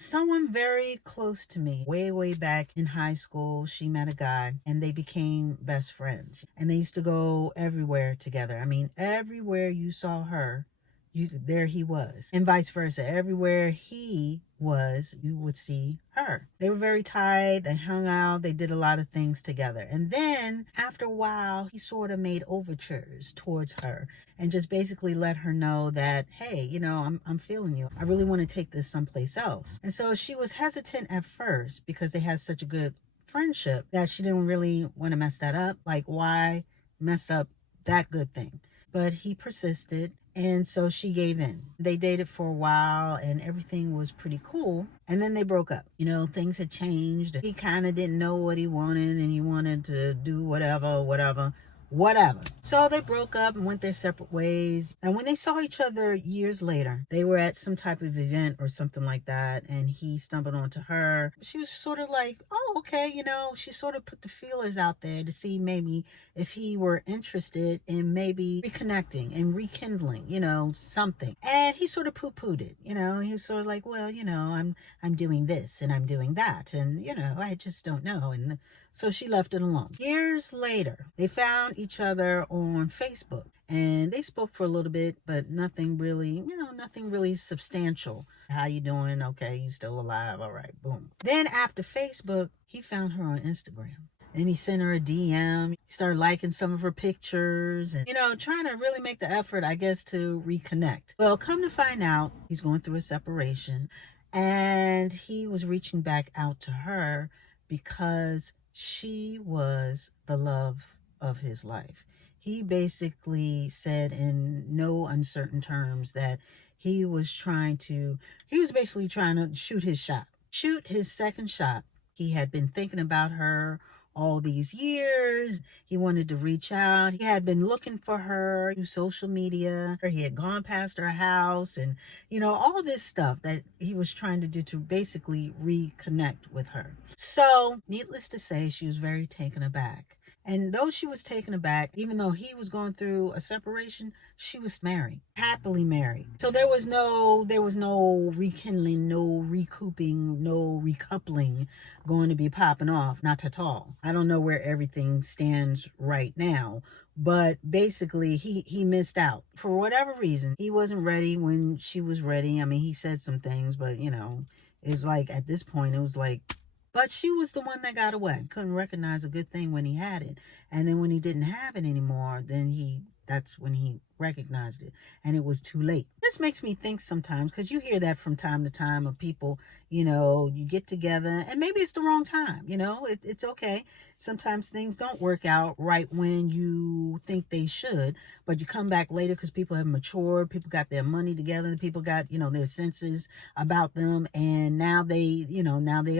Someone very close to me, way, way back in high school, she met a guy and they became best friends. And they used to go everywhere together. I mean, everywhere you saw her, there he was. And vice versa. Everywhere he was, you would see her. They were very tight. They hung out. They did a lot of things together. And then after a while, he sort of made overtures towards her and just basically let her know that, hey, I'm feeling you. I really want to take this someplace else. And so she was hesitant at first because they had such a good friendship that she didn't really want to mess that up. Like, why mess up that good thing? But he persisted. And so she gave in. They dated for a while and everything was pretty cool. And then they broke up. Things had changed. He kind of didn't know what he wanted and he wanted to do whatever. So they broke up and went their separate ways. And when they saw each other years later, they were at some type of event or something like that. And he stumbled onto her. She was sort of like, oh, okay. She sort of put the feelers out there to see maybe if he were interested in maybe reconnecting and rekindling, something. And he sort of poo-pooed it. He was sort of like, well, I'm doing this and I'm doing that. And, I just don't know. And so she left it alone. Years later, they found each other on Facebook and they spoke for a little bit, but nothing really substantial. How you doing? Okay, you still alive? All right, boom. Then after Facebook, he found her on Instagram. And he sent her a DM. He started liking some of her pictures and, trying to really make the effort, I guess, to reconnect. Well, come to find out, he's going through a separation and he was reaching back out to her because she was the love of his life. He basically said in no uncertain terms that he was basically trying to shoot his second shot. He had been thinking about her all these years. He wanted to reach out. He had been looking for her through social media. He had gone past her house and, all this stuff that he was trying to do to basically reconnect with her. So, needless to say, she was very taken aback. And though she was taken aback, even though he was going through a separation, she was married, happily married. So there was no rekindling, no recouping, no recoupling going to be popping off. Not at all. I don't know where everything stands right now. But basically, he missed out. For whatever reason, he wasn't ready when she was ready. I mean, he said some things, but, it's like at this point, it was like, but she was the one that got away. Couldn't recognize a good thing when he had it. And then when he didn't have it anymore, that's when he recognized it. And it was too late. This makes me think sometimes, because you hear that from time to time of people, you get together and maybe it's the wrong time, it's okay. Sometimes things don't work out right when you think they should, but you come back later because people have matured, people got their money together, people got, their senses about them, and now they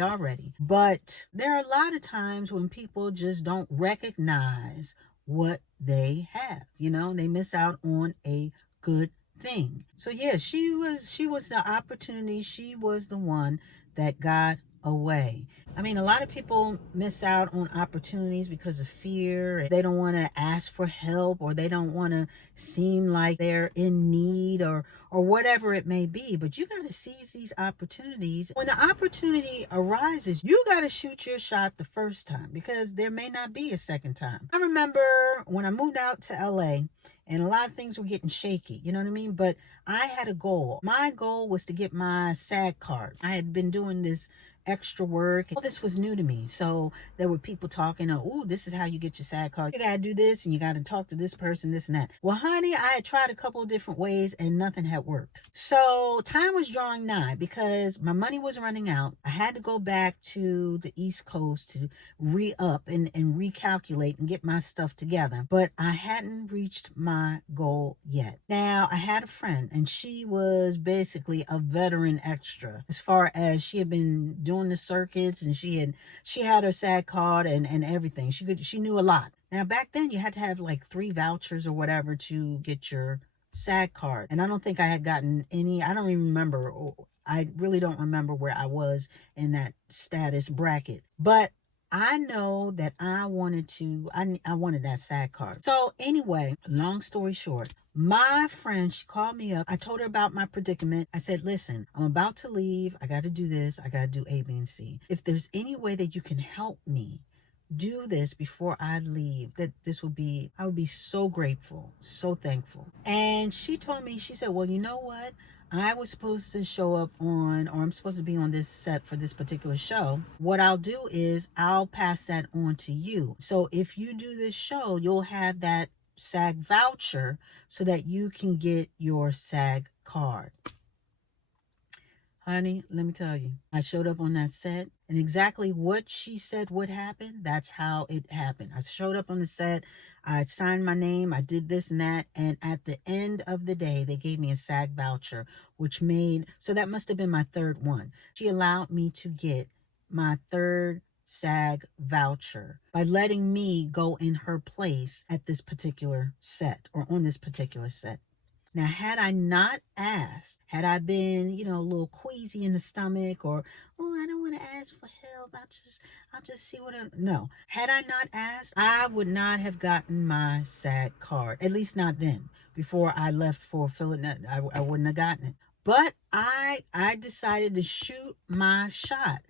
are ready. But there are a lot of times when people just don't recognize what they have, they miss out on a good thing. So yeah, she was the opportunity. She was the one that got away. I mean, a lot of people miss out on opportunities because of fear. They don't want to ask for help, or they don't want to seem like they're in need, or whatever it may be. But you got to seize these opportunities. When the opportunity arises, you got to shoot your shot the first time, because there may not be a second time. I remember when I moved out to LA, and a lot of things were getting shaky, you know what I mean? But I had a goal. My goal was to get my SAG card. I had been doing this extra work. All this was new to me. So there were people talking, oh, this is how you get your SAG card. You got to do this and you got to talk to this person, this and that. Well, honey, I had tried a couple of different ways and nothing had worked. So time was drawing nigh because my money was running out. I had to go back to the East Coast to re-up and recalculate and get my stuff together. But I hadn't reached my goal yet. Now, I had a friend and she was basically a veteran extra as far as she had been doing the circuits, and she had her SAG card and everything. She knew a lot. Now back then you had to have like 3 vouchers or whatever to get your SAG card, and I don't think I had gotten any. I don't even remember. I really don't remember where I was in that status bracket. But I know that I wanted that SAG card. So anyway, long story short, my friend, she called me up. I told her about my predicament. I said, listen, I'm about to leave. I got to do this. I got to do A, B, and C. If there's any way that you can help me do this before I leave, that I would be so grateful, so thankful. And she told me, she said, well, you know what? I was supposed to show up on, or I'm supposed to be on this set for this particular show. What I'll do is I'll pass that on to you. So if you do this show, you'll have that SAG voucher so that you can get your SAG card. Honey, let me tell you, I showed up on that set, and exactly what she said would happen, that's how it happened. I showed up on the set, I signed my name, I did this and that, and at the end of the day, they gave me a SAG voucher, so that must have been my third one. She allowed me to get my third SAG voucher by letting me go in her place at this particular set, or on this particular set. Now, had I not asked, had I been, a little queasy in the stomach, or, oh, I don't want to ask for help, I'll just see no. Had I not asked, I would not have gotten my SAG card, at least not then. Before I left for Philadelphia, I wouldn't have gotten it. But I decided to shoot my shot.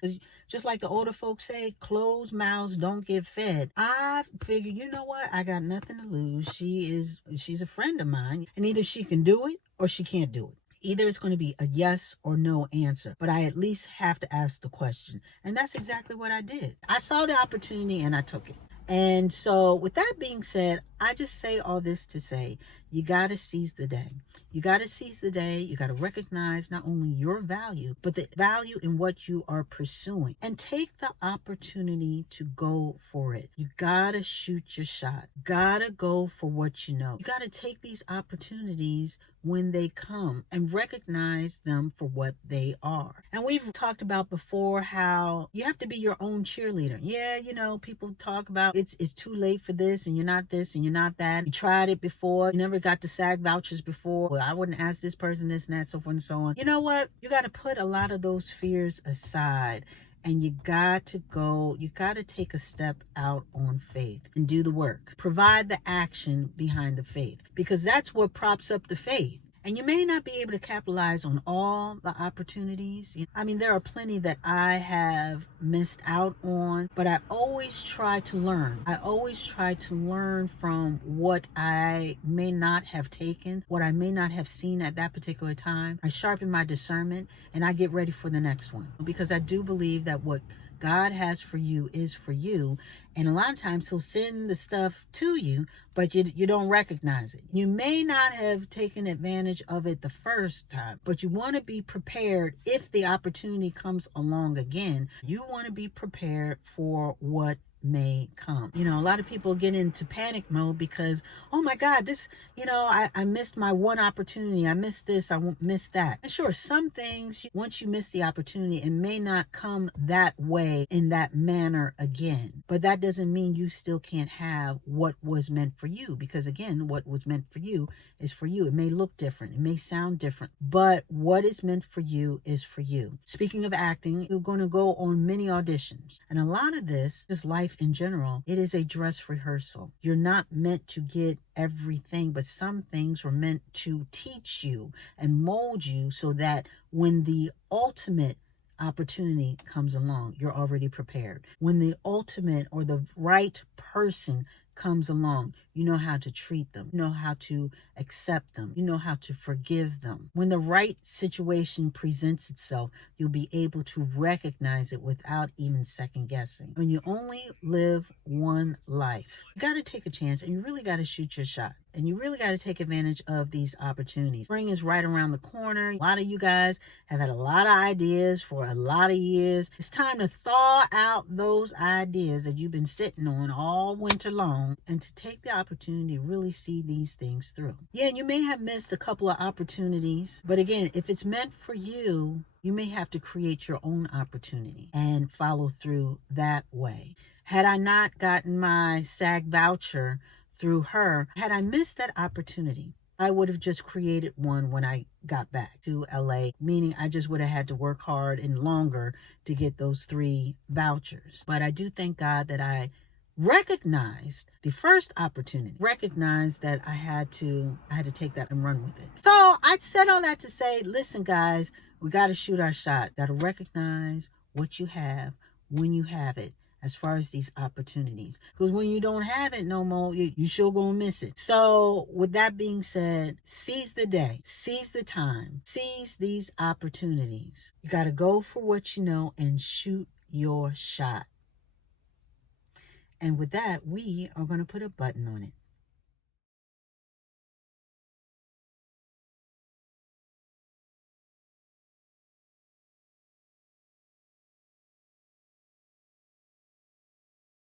Just like the older folks say, closed mouths don't get fed. I figured, you know what? I got nothing to lose. She's a friend of mine, and either she can do it or she can't do it. Either it's going to be a yes or no answer, but I at least have to ask the question. And that's exactly what I did. I saw the opportunity and I took it. And so with that being said, I just say all this to say, you got to seize the day. You got to seize the day. You got to recognize not only your value, but the value in what you are pursuing, and take the opportunity to go for it. You got to shoot your shot. Got to go for what you know. You got to take these opportunities when they come and recognize them for what they are. And we've talked about before how you have to be your own cheerleader. Yeah, people talk about it's too late for this, and you're not this and you're not that. You tried it before. You never got the SAG vouchers before. Well, I wouldn't ask this person this and that, so forth and so on. You know what? You got to put a lot of those fears aside. And you got to take a step out on faith and do the work. Provide the action behind the faith, because that's what props up the faith. And you may not be able to capitalize on all the opportunities. I mean, there are plenty that I have missed out on, but I always try to learn. I always try to learn from what I may not have taken, what I may not have seen at that particular time. I sharpen my discernment and I get ready for the next one, because I do believe that what God has for you is for you. And a lot of times he'll send the stuff to you, but you don't recognize it. You may not have taken advantage of it the first time, but you want to be prepared if the opportunity comes along again. You want to be prepared for what may come. A lot of people get into panic mode because, oh my God, this, I missed my one opportunity. I missed this. I missed that. And sure, some things, once you miss the opportunity, it may not come that way in that manner again. But that doesn't mean you still can't have what was meant for you, because again, what was meant for you is for you. It may look different. It may sound different, but what is meant for you is for you. Speaking of acting, you're going to go on many auditions. And a lot of this, just life in general, it is a dress rehearsal. You're not meant to get everything, but some things were meant to teach you and mold you so that when the ultimate opportunity comes along, you're already prepared. When the ultimate or the right person comes along, you know how to treat them, you know how to accept them, you know how to forgive them. When the right situation presents itself, you'll be able to recognize it without even second guessing. When you only live one life, you got to take a chance, and you really got to shoot your shot. And you really got to take advantage of these opportunities. Spring is right around the corner. A lot of you guys have had a lot of ideas for a lot of years. It's time to thaw out those ideas that you've been sitting on all winter long, and to take the opportunity to really see these things through. Yeah, and you may have missed a couple of opportunities, but again, if it's meant for you, you may have to create your own opportunity and follow through that way. Had I not gotten my SAG voucher through her, had I missed that opportunity, I would have just created one when I got back to LA, meaning I just would have had to work hard and longer to get those 3 vouchers. But I do thank God that I recognized the first opportunity, recognized that I had to take that and run with it. So I said all that to say, listen, guys, we got to shoot our shot. Got to recognize what you have when you have it, as far as these opportunities. Because when you don't have it no more, you sure gonna miss it. So with that being said, seize the day, seize the time, seize these opportunities. You got to go for what you know and shoot your shot. And with that, we are going to put a button on it.